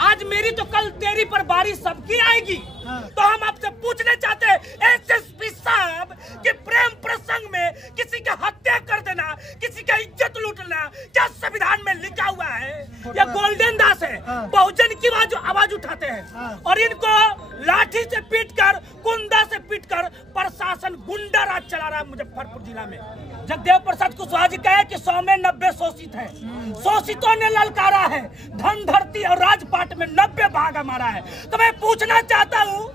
आज मेरी तो कल तेरी पर बारिश सबकी आएगी। तो हम आपसे पूछना चाहते हैं एसएसपी साहब कि प्रेम प्रसंग में किसी का हत्या कर देना, किसी का इज्जत लूटना क्या संविधान में लिखा हुआ है? या गोल्डन दास है, बहुजन की आवाज उठाते हैं और इनको लाठी से पीटकर, कुंदा से पीटकर प्रशासन गुंडा राज चला रहा है मुजफ्फरपुर जिला में। जगदेव प्रसाद कुशवाहा जी कहे कि 100 में 90 शोषित है, शोषितों ने ललकारा है, धन धरती और राजपाट में 90 भागा मारा है। तो मैं पूछना चाहता हूँ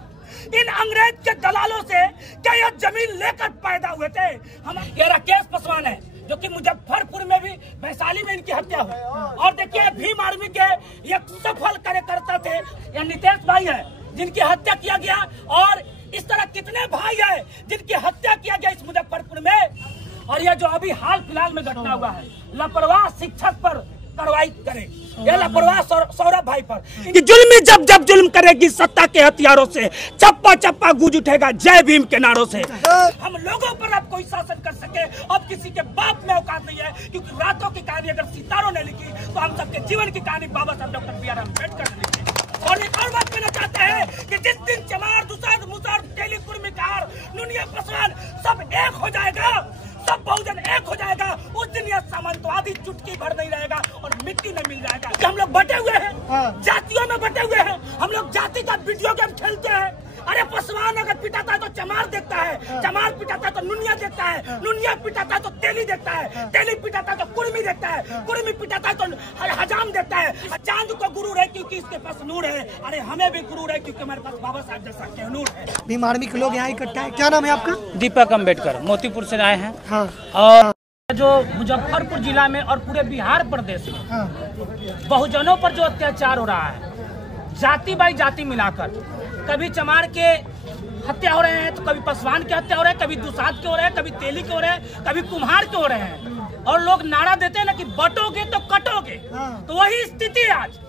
इन अंग्रेज के दलालों से क्या यह जमीन लेकर पैदा हुए थे? हम ये राकेश पासवान है जो कि मुजफ्फरपुर में भी, वैशाली में इनकी हत्या हुई। और देखिए भीम आर्मी के एक सफल कार्यकर्ता थे या नीतीश भाई है जिनकी हत्या किया गया, और इस तरह कितने भाई है जिनकी हत्या किया गया इस मुजफ्फरपुर में। और यह जो अभी हाल फिलहाल में घटना हुआ है, लापरवाह शिक्षक पर कार्रवाई करे, यह लापरवाह सौरभ भाई पर कि जुल्मी जब जब जुल्म करेगी सत्ता के हथियारों से, चप्पा चप्पा गूंज उठेगा जय भीम के नारों से। हम लोगों पर अब कोई शासन कर सके अब किसी के बाप में औकात नहीं है, क्योंकि रातों की कहानी अगर सितारों ने लिखी तो हम सबके जीवन की कहानी बाबा साहब डॉक्टर बी आर अम्बेडकर ने लिखी। और एक और बात कहना चाहते हैं कि जिस दिन चमार, दुसाध, मुसार, तेली, कुर्मिकार, नुनिया, पासवान सब एक हो जाएगा, सब बहुजन एक हो जाएगा, उस दिन यह सामंतवादी चुटकी भर नहीं रहेगा और मिट्टी में मिल जाएगा। हम लोग बटे हुए हैं, जातियों में बटे हुए हैं, हम लोग जाति का वीडियो गेम खेलते हैं। अरे पासवान अगर पिटाता है तो चमार देखता है, चमार पिटाता है तो नुनिया देखता है, नुनिया पिटाता है तो तेली देखता है, तेली पिटाता है तो कुर्मी देखता है, कुर्मी पिटाता है तो हजाम देखता है। चांद को गुरूर है क्योंकि इसके पास नूर है, अरे हमें भी गुरूर है क्योंकि हमारे पास बाबा साहब जैसा कहनूर है। भीम आर्मी के लोग यहाँ इकट्ठा है। क्या नाम है आपका? दीपक अम्बेडकर, मोतीपुर से आए हैं। हाँ। और जो मुजफ्फरपुर जिला में और पूरे बिहार प्रदेश में बहुजनों पर जो अत्याचार हो रहा है, जाति बाई जाति मिलाकर, कभी चमार के हत्या हो रहे हैं तो कभी पासवान के हत्या हो रहे हैं, कभी दुसाध के हो रहे हैं, कभी तेली के हो रहे हैं, कभी कुम्हार के हो रहे हैं। और लोग नारा देते हैं ना कि बटोगे तो कटोगे, तो वही स्थिति है आज।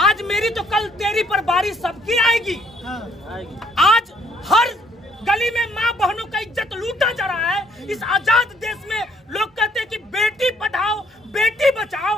आज मेरी तो कल तेरी पर बारिश सबकी आएगी। आज हर गली में माँ बहनों का इज्जत लूटा जा रहा है। इस आजाद देश में लोग कहते हैं कि बेटी पढ़ाओ बेटी बचाओ,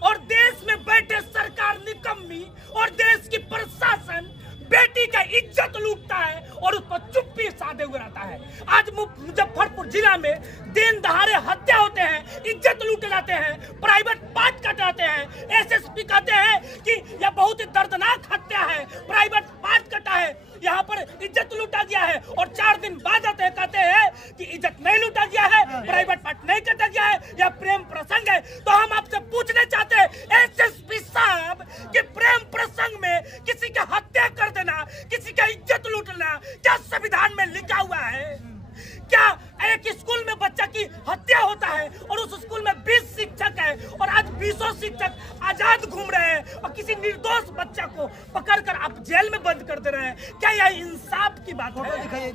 और देश में बैठे सरकार निकम्मी और देश की प्रशासन बेटी का इज्जत लूटता है और उस पर चुप्पी साधे हुए रहता है। आज मुजफ्फरपुर जिला में दिन दहाड़े हत्या होते हैं, इज्जत लूटे जाते हैं, प्राइवेट पार्ट कट जाते हैं। एसएसपी कहते हैं कि यह बहुत ही दर्दनाक हत्या है, प्राइवेट पार्ट कटा है, यहाँ पर इज्जत लूटा गया है, और 4 दिन बाद आते हैं कहते हैं कि इज्जत नहीं लूटा गया है, प्राइवेट पार्ट नहीं कटा गया है, यह प्रेम प्रसंग है। तो हम आपसे पूछना चाहते हैं एसएसपी साहब कि प्रेम प्रसंग में किसी का हत्या कर देना, किसी का इज्जत लूटना क्या संविधान में लिखा हुआ है? क्या एक स्कूल में बच्चा की हत्या होता है और उस स्कूल में 20 शिक्षक है और आज 20 शिक्षक आजाद घूम रहे हैं और किसी निर्दोष बच्चा को पकड़कर आप जेल में बंद कर दे रहे हैं? क्या यह इंसाफ की बात है?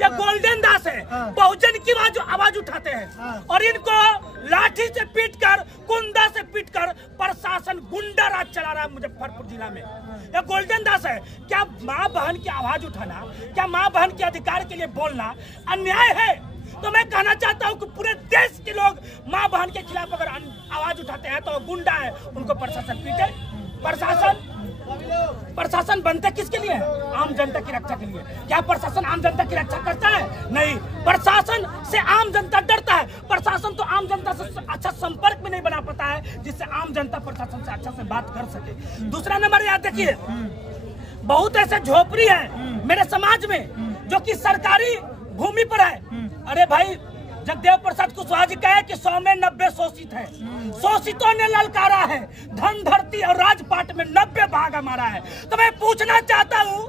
या गोल्डन दास है, बहुजन की आवाज उठाते हैं और इनको लाठी से पीटकर, कुंदा से पीटकर प्रशासन गुंडा राज चला रहा है मुजफ्फरपुर जिला में। या गोल्डन दास है। क्या माँ बहन की आवाज उठाना, क्या माँ बहन के अधिकार के लिए बोलना अन्याय है? तो मैं कहना चाहता हूँ कि पूरे देश के लोग माँ बहन के खिलाफ अगर आवाज उठाते हैं तो गुंडा है, उनको प्रशासन पीटे। प्रशासन बनते किसके लिए? आम जनता की रक्षा के लिए। क्या प्रशासन आम जनता की रक्षा करता है? नहीं, प्रशासन से आम जनता डरता है। प्रशासन तो आम जनता से अच्छा संपर्क भी नहीं बना पाता है जिससे आम जनता प्रशासन से अच्छा से बात कर सके। दूसरा नंबर याद देखिए, बहुत ऐसे झोपड़ी है मेरे समाज में जो कि सरकारी भूमि पर है। अरे भाई, जगदेव प्रसाद कुशवाहा जी कहे कि 100 में 90 शोषित है, शोषितों ने ललकारा है, धन धरती और राजपाट में 90 भागा मारा है। तो मैं पूछना चाहता हूँ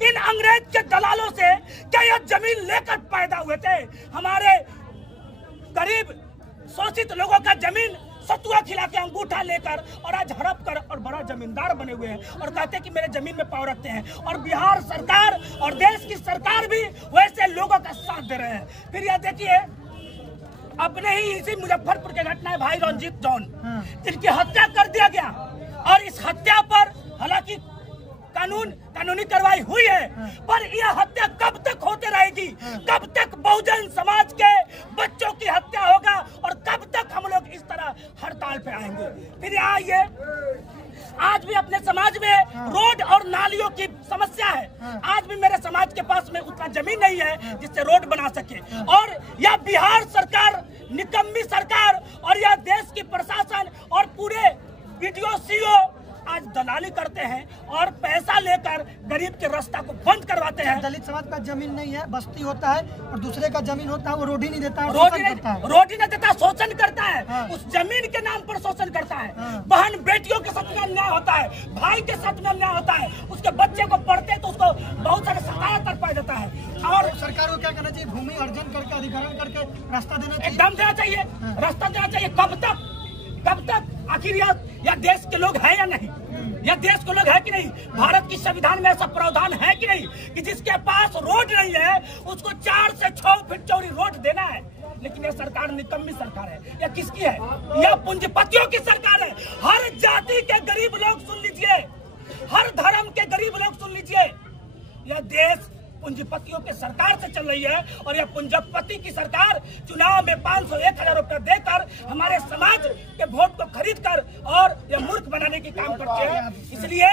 इन अंग्रेज के दलालों से क्या यह जमीन लेकर पैदा हुए थे? हमारे गरीब शोषित लोगों का जमीन सतुआ खिला के अंगूठा लेकर और आज हड़प कर और बड़ा जमींदार बने हुए हैं और कहते हैं कि मेरे जमीन में पाव रखते हैं। और बिहार सरकार और देश की सरकार भी वैसे लोगों का साथ दे रहे हैं। फिर यह देखिए, अपने ही इसी मुजफ्फरपुर के घटना है, भाई रंजीत जॉन जिनकी हत्या कर दिया गया, और इस हत्या पर हालांकि कानूनी कार्रवाई हुई है, पर यह हत्या कब तक होते रहेगी? कब तक बहुजन समाज के बच्चों की हत्या होगा और कब तक हम लोग इस तरह हड़ताल पे आएंगे? फिर आइए, आज भी अपने समाज में रोड और नालियों की समस्या है। आज भी मेरे समाज के पास में उतना जमीन नहीं है जिससे रोड बना सके। और यह बिहार सरकार, निकम्मी सरकार, और यह देश की प्रशासन और पूरे वीडियो सीओ आज दलाली करते हैं और पैसा लेकर गरीब के रास्ता को बंद करवाते हैं। दलित समाज का जमीन नहीं है, बस्ती होता है और दूसरे का जमीन होता है, वो रोड ही नहीं देता है, रोड ही नहीं देता, शोषण करता है। उस जमीन के नाम पर शोषण करता है। बहन बेटियों के साथ में अन्याय होता है, भाई के साथ में अन्याय होता है। उसके बच्चे को पढ़ते तो उसको बहुत सारे शिकायत कर पाया जाता है। और सरकार को क्या करना चाहिए? भूमि अर्जन करके, अधिग्रहण करके रास्ता देना चाहिए, एकदम देना चाहिए, रास्ता देना चाहिए। कब तक आखिर यह देश के लोग हैं या नहीं? यह देश के लोग है कि नहीं? भारत की संविधान में ऐसा प्रावधान है कि नहीं कि जिसके पास रोड नहीं है उसको 4 से 6 फीट चौड़ी रोड देना है? लेकिन यह सरकार निकम्मी सरकार है। यह किसकी है? यह पूंजीपतियों की सरकार है। हर जाति के गरीब लोग सुन लीजिए, हर धर्म के गरीब लोग सुन लीजिए, यह देश पूंजीपतियों के सरकार से चल रही है। और यह पूंजीपति की सरकार चुनाव में 500-1000 रुपया देकर हमारे समाज के वोट को खरीद कर और यह मूर्ख बनाने की काम करते हैं। इसलिए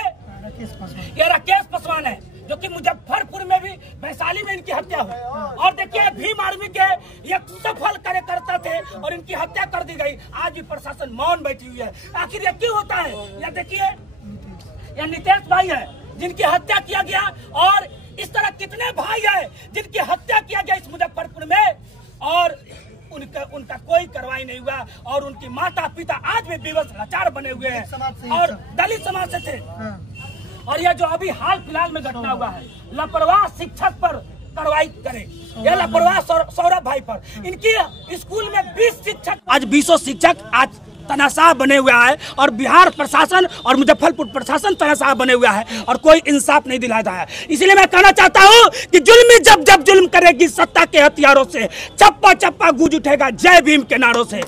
यह राकेश पासवान है जो कि मुजफ्फरपुर में भी, वैशाली में इनकी हत्या हुई। और देखिए भीम आर्मी के एक सफल कार्यकर्ता थे और इनकी हत्या कर दी गई। आज भी प्रशासन मौन बैठी हुई है। आखिर यह क्यों होता है? यह देखिए, यह नितेश भाई है जिनकी हत्या किया गया। और इस तरह कितने भाई हैं जिनकी हत्या किया गया इस मुजफ्फरपुर में और उनका कोई कार्रवाई नहीं हुआ। और उनकी माता पिता आज भी बेबस लाचार बने हुए हैं और दलित समाज से थे। और यह जो अभी हाल फिलहाल में घटना हुआ है, लापरवाह शिक्षक पर कार्रवाई करे, यह लापरवाह सौरभ भाई पर। इनकी स्कूल में 20 शिक्षक, आज 20 शिक्षक आज तनाशाह बने हुआ है। और बिहार प्रशासन और मुजफ्फरपुर प्रशासन तनाशाह बने हुआ है और कोई इंसाफ नहीं दिलाता है। इसलिए मैं कहना चाहता हूँ कि जुल्मी जब जुल्म करेगी सत्ता के हथियारों से, चप्पा चप्पा गूंज उठेगा जय भीम के नारों से।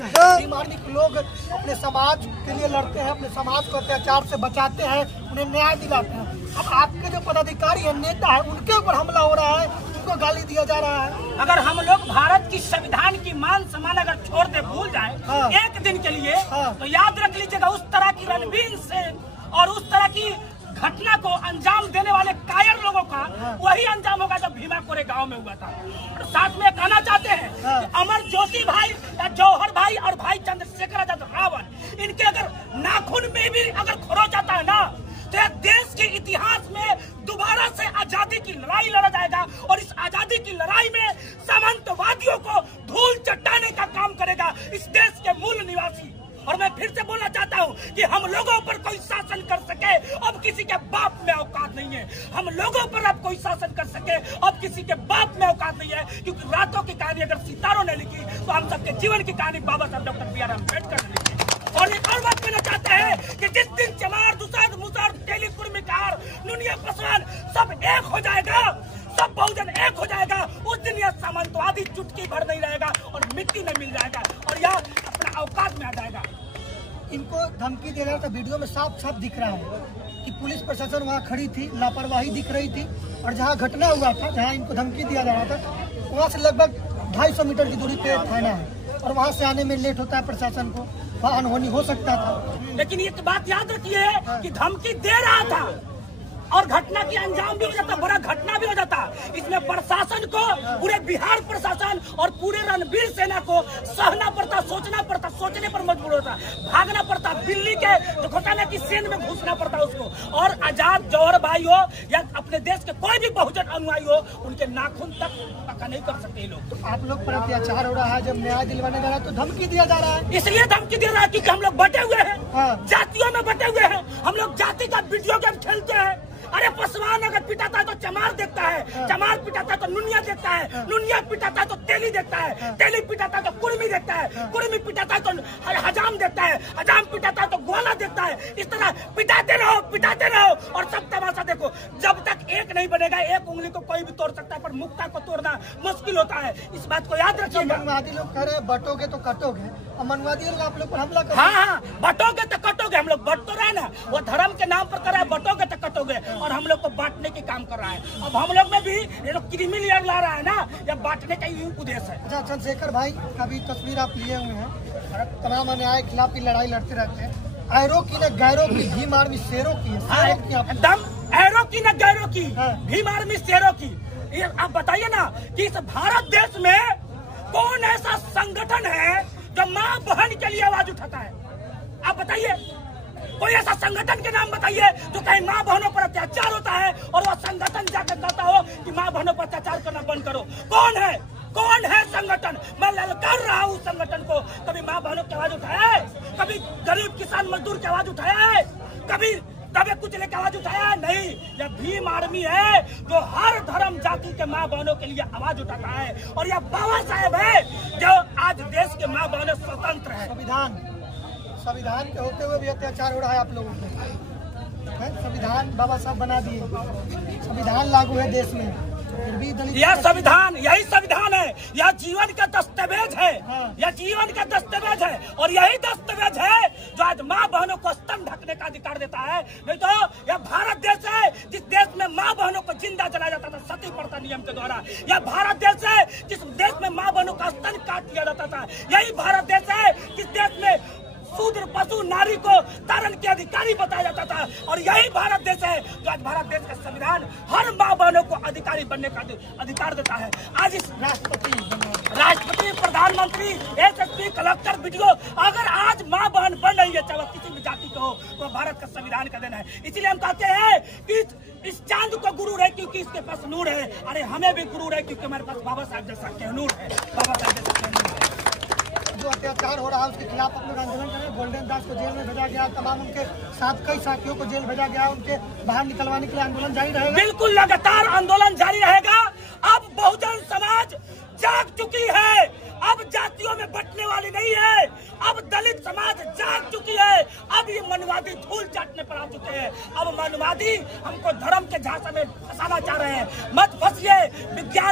लोग अपने समाज के लिए लड़ते हैं, अपने समाज को अत्याचार से बचाते हैं, उन्हें न्याय दिलाते हैं। अब आपके जो पदाधिकारी है, नेता है, उनके ऊपर हमला हो रहा है, उनको गाली दिया जा रहा है। अगर हम लोग भारत की संविधान की मान सम्मान अगर छोड़ दे, भूल जाए एक दिन के लिए, तो याद रख लीजिएगा उस तरह की रणवीर सेन और उस तरह की घटना को अंजाम देने वाले कायर लोगों का वही अंजाम होगा जो भीमा कोरे गांव में हुआ था। और साथ में कहना चाहते हैं कि अमर ज्योति भाई या जौहर भाई और भाई चंद्रशेखर आजाद रावण, इनके अगर नाखून में भी अगर खरोच जाता है ना, तो देश के इतिहास में दोबारा से आजादी की लड़ाई लड़ा जाएगा। और इस आजादी की लड़ाई में सामंतवादियों को धूल चट्टाने का काम करेगा इस देश के मूल निवासी। और मैं फिर से बोलना चाहता हूँ कि हम लोगों पर कोई शासन कर सके अब किसी के बाप में औकात नहीं है। हम लोगों पर अब कोई शासन कर सके अब किसी के बाप में औकात नहीं है। क्योंकि रातों की कहानी अगर सितारों ने लिखी तो हम सबके जीवन की कहानी बाबा साहब डॉक्टर बी आर अम्बेडकर ने लिखी। और एक और बात कहना चाहते हैं कि जिस दिन चमार, दुसाध, मुसार, तेली, कुर्मिकार, नुनिया, पासवान सब एक हो जाएगा, सब बहुजन एक हो जाएगा, उस दिन यह सामंतवादी चुटकी भर नहीं रहेगा और मिट्टी में मिल जाएगा और यह अपना औकात में आ जाएगा। इनको धमकी दे रहा था, वीडियो में साफ साफ दिख रहा है कि पुलिस प्रशासन वहाँ खड़ी थी, लापरवाही दिख रही थी। और जहाँ घटना हुआ था, जहाँ इनको धमकी दिया जा रहा था, वहाँ से लगभग 250 मीटर की दूरी पे थाना है और वहाँ से आने में लेट होता है प्रशासन को, वहाँ अनहोनी हो सकता था। लेकिन एक बात याद रखिए कि धमकी दे रहा था और घटना की अंजाम भी हो जाता, बड़ा घटना भी हो जाता। इसमें प्रशासन को, पूरे बिहार प्रशासन और पूरे रणवीर सेना को सहना पड़ता, सोचना पड़ता, सोचने पर मजबूर होता, भागना पड़ता, दिल्ली के जो घोटाले की सेन में घुसना पड़ता उसको। और आजाद जौहर भाई हो या अपने देश के कोई भी बहुजन अनुयायी हो, उनके नाखून तक पक्का नहीं कर सकते लोग। तो आप लोग पर अत्याचार हो रहा है, जब न्याय दिलवाने जा रहा है तो धमकी दिया जा रहा है। इसलिए धमकी दे रहा है क्योंकि हम लोग बटे हुए हैं, जातियों में बटे हुए हैं। हम लोग जाति का वीडियो गेम खेलते हैं। अरे पासवान अगर पिटाता है तो चमार देखता है, चमार पिटाता है तो नुनिया देखता है, नुनिया पिटाता है तो तेली देखता है, तेली पिटाता है तो कुर्मी देखता है, कुर्मी पिटाता है तो हजाम देखता है, हजाम पिटाता है तो ग्वाला देखता है। इस तरह पिटाते रहो और सब तमाशा देखो। जब तक एक नहीं बनेगा, एक उंगली को कोई भी तोड़ सकता है पर मुक्ता को तोड़ना मुश्किल होता है। इस बात को याद रखिएगा। मनवादी लोग कह रहे हैं बटोगे तो कटोगे, और मनवादी लोग आप लोग पर हमला कर। हाँ, बटोगे तो कटोगे। हम लोग बट तो रहे ना, वो धर्म के नाम पर कर रहा है, बटोगे तो कटोगे और हम लोग को बांटने की काम कर रहा है। अब हम लोग में भी ये लोग क्रीमी लेयर ला रहा है ना, या बांटने का ही उद्देश्य है। अच्छा, चंद्रशेखर भाई का भी तस्वीर आप लिए हुए हैं, तमाम अन्याय के खिलाफ की लड़ाई लड़ते रहते हैं। ऐरो की न गैरों की भीम आर्मी शेरों की है, शेरों की आप दम ऐरो की न गैरों की हाँ। भीम आर्मी शेरों की। ये आप बताइए ना कि इस भारत देश में कौन ऐसा संगठन है जो माँ बहन के लिए आवाज उठाता है? आप बताइए, कोई ऐसा संगठन के नाम बताइए जो कहीं माँ बहनों पर अत्याचार होता है और वह संगठन जाकर कहता हो कि माँ बहनों पर अत्याचार करना बंद करो। कौन है? कौन है संगठन? मैं ललकार रहा हूँ संगठन को। कभी माँ बहनों की आवाज उठाया है? कभी गरीब किसान मजदूर की आवाज उठाया है? कभी दबे कुचले की आवाज उठाया है? नहीं। यह भीम आर्मी है जो हर धर्म जाति के माँ बहनों के लिए आवाज उठाता है। और यह बाबा साहेब है जो आज देश के माँ बहनें स्वतंत्र है। संविधान के होते हुए भी अत्याचार हो रहा है आप लोगों पे। संविधान बाबा साहब बना दिए, संविधान लागू है देश में, फिर भी यह संविधान, यही संविधान है, यह जीवन का दस्तावेज है। हाँ। यह जीवन का दस्तावेज है और यही दस्तावेज है जो आज माँ बहनों को स्तन ढकने का अधिकार देता है। नहीं तो यह भारत देश है जिस देश में माँ बहनों को जिंदा जलाया जाता था सती प्रथा नियम के द्वारा। यह भारत देश है जिस देश में माँ बहनों का स्तन काट दिया जाता था। यही भारत देश है जिस देश में शूद्र पशु नारी को तारण के अधिकारी बताया जाता था। और यही भारत देश है जो आज भारत देश का संविधान हर माँ बहनों को अधिकारी बनने का अधिकार देता है। आज इस राष्ट्रपति, प्रधानमंत्री, एसएसपी, कलेक्टर, बीडीओ अगर आज माँ बहन बन रही है, चाहे किसी भी जाति को हो, तो भारत का संविधान का देना है। इसीलिए हम कहते हैं कि इस चांद को गुरूर है क्योंकि इसके पास नूर है। अरे हमें भी गुरूर है क्योंकि हमारे पास बाबा साहब जैसा कहनूर है। बाबा साहब जैसा कहनूर है। जो अत्याचार हो रहा है उसके खिलाफ आप लोग आंदोलन करें। गोल्डन दास को जेल में भेजा गया, तमाम उनके साथ कई साथियों को जेल भेजा गया, उनके बाहर निकलवाने के लिए आंदोलन जारी रहेगा। बिल्कुल लगातार आंदोलन जारी रहेगा। अब बहुजन समाज जाग चुकी है, अब जातियों में बंटने वाली नहीं है। अब दलित समाज जाग चुकी है। अब ये मनवादी धूल चाटने पर आ चुके हैं। अब मनवादी हमको धर्म के झांसा में फंसाना चाह रहे हैं। मत फंसिए। विज्ञान